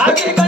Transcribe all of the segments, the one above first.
I'm gonna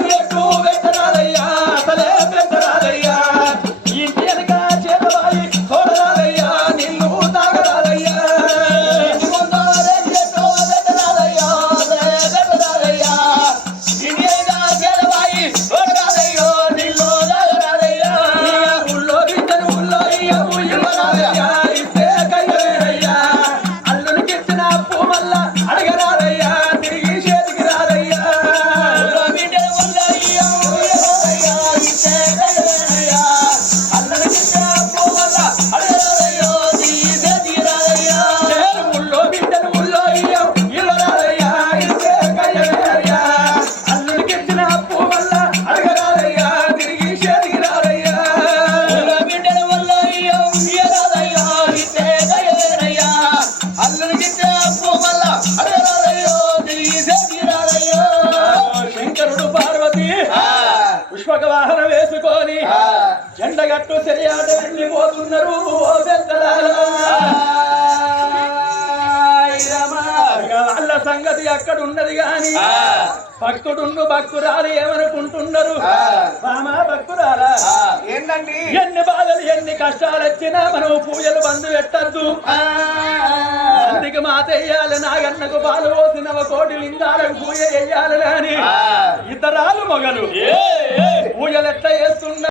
శివుడు పార్వతి. పుష్పక వాహన వేసుకొని జెండగట్టు చెరియాట పోతున్నారు ఓ వాళ్ళ సంగతి అక్కడ ఉన్నది గాని భక్తుడు భక్తురాలు ఏమనుకుంటున్నారు? భక్తురాలా? ఏంటండి ఎన్ని బాధలు ఎన్ని కష్టాలు వచ్చినా మనం పూజలు బంధు పెట్టద్దు. అందుకు మాత వేయాలి నాగన్నకు పాలు ఒక కోటి లింగాలకు పూజ వేయాలి కానీ ఇద్దరాలు మగలు. ఊయలెట్ట వేస్తున్నా